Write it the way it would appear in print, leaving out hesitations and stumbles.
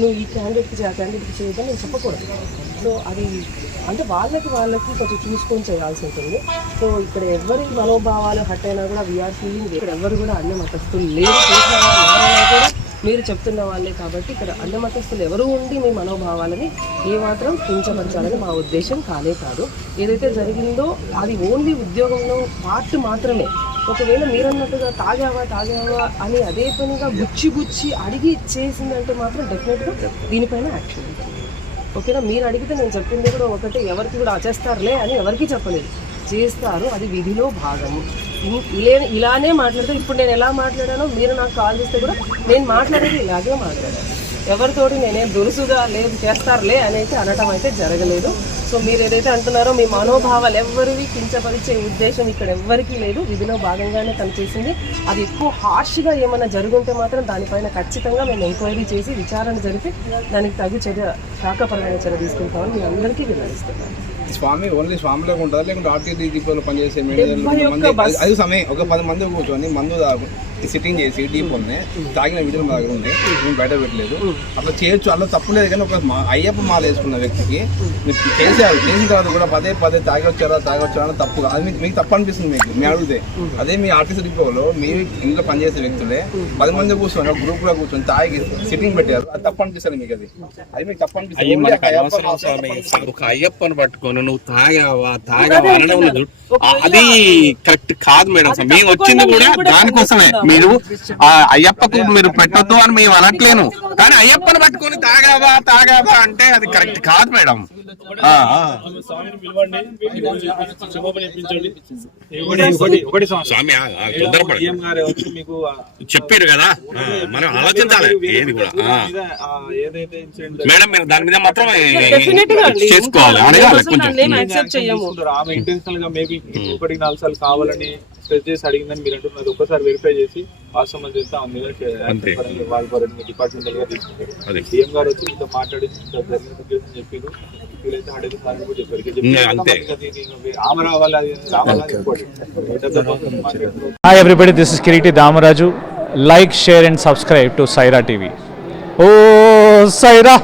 నువ్వు ఈ క్యాండిడేట్కి ఆ క్యాండిడేట్కి చేయొద్దని నేను చెప్పకూడదు. సో అది అంటే వాళ్ళకి కొంచెం చూసుకొని చేయాల్సి ఉంటుంది. సో ఇక్కడ ఎవరి మనోభావాలు హట్ అయినా కూడా వీఆర్ ఫీలింగ్ ఇక్కడ ఎవరు కూడా అన్ని మతస్థులు లేరు. చేసిన వాళ్ళు ఎవరైనా కూడా మీరు చెప్తున్న వాళ్ళే కాబట్టి ఇక్కడ అన్ని మతస్థులు ఎవరు ఉండి మీ మనోభావాలని ఏమాత్రం కించపరచాలని మా ఉద్దేశం కాదు. ఏదైతే జరిగిందో అది ఓన్లీ ఉద్యోగంలో పార్ట్ మాత్రమే. ఒకవేళ మీరన్నట్టుగా తాగావా అని అదే పనిగా గుచ్చి అడిగి చేసిందంటే మాత్రం డెఫినెట్గా దీనిపైన యాక్షన్ ఉంటుంది. ఓకేనా? మీరు అడిగితే నేను చెప్పింది కూడా ఒకటే, ఎవరికి కూడా చేస్తారులే అని ఎవరికి చెప్పలేదు, చేస్తారు. అది విధిలో భాగము. ఇలానే మాట్లాడితే ఇప్పుడు నేను ఎలా మాట్లాడానో మీరు నాకు కాల్ చేస్తే కూడా నేను మాట్లాడేది ఇలాగే మాట్లాడాను. ఎవరితోటి నేనేం దురుసుగా లేదు చేస్తారులే అనేది అనటం అయితే జరగలేదు. సో మీరు ఏదైతే అంటున్నారో మీ మనోభావాలు ఎవరివి కించపరిచే ఉద్దేశం ఇక్కడ ఎవ్వరికీ లేదు. విధిలో భాగంగానే కనిచేసింది. అది ఎక్కువ హార్ష్గా ఏమైనా జరుగుంటే మాత్రం దానిపైన ఖచ్చితంగా మేము ఎంక్వైరీ చేసి విచారణ జరిపి దానికి తగు చర్య శాఖపరమైన చర్య తీసుకుంటామని మీ అందరికీ వివరిస్తున్నాను. స్వామి ఓన్లీ స్వామిలోకి ఉంటుంది, లేకుంటే ఆర్టీసీ డిపోలో పనిచేసే అది సమయం ఒక 10 మంది కూర్చొని మందు సిట్టింగ్ చేసి డిపోనే తాగిన వీడియోలు మా దగ్గర ఉన్నాయి, మేము బయట పెట్టలేదు. అట్లా చేయొచ్చు, అలా తప్పులేదు. కానీ ఒక అయ్యప్ప మాల వేసుకున్న వ్యక్తికి చేశారు, చేసిన తర్వాత కూడా పదే తాగొచ్చారా అని తప్పు. అది మీకు తప్పు అనిపిస్తుంది మీకు అడిగితే. అదే మీ ఆర్టీసీ డిపోలో మీ ఇంట్లో పనిచేసే వ్యక్తులే 10 మంది కూర్చొని ఒక గ్రూప్ లో కూర్చొని తాగి సిట్టింగ్ పెట్టారు, అది తప్పు అనిపిస్తుంది మీకు. అది మీకు తప్పు అనిపిస్తుంది. ఒక అయ్యప్పని పట్టుకొని నువ్వు తాగావా అనడం ఉన్నది అది కరెక్ట్ కాదు మేడం. మేము వచ్చింది కూడా దానికోసమే. మీరు అయ్యప్పకు మీరు పెట్టొద్దు అని మేము అనట్లేను, కానీ అయ్యప్పని పట్టుకొని తాగావా అంటే అది కరెక్ట్ కాదు మేడం. స్వామి చెప్పారు కదా, మనం ఆలోచించాలి ఏది కూడా. మేడం మీరు దాని మీద మాత్రం చేసుకోవాలి, అడగాలి ఒకటి 4 సార్లు కావాలని స్ట్రెస్ చేసి అడిగిందని మీరు అంటున్నారు. ఒక్కసారి వెరిఫై చేసి వాస్తవం చేస్తే ఆ మీద వాళ్ళ డిపార్ట్మెంటల్ గా తీసుకుంటారు. సీఎం గారు వచ్చి మీతో మాట్లాడి జరిగిన చెప్పారు. వీళ్ళైతే అడిగిన సార్ కూడా చెప్పారు. Hi everybody, this is Kiriti Damaraju. Like, share and subscribe to Saira TV. Oh Saira!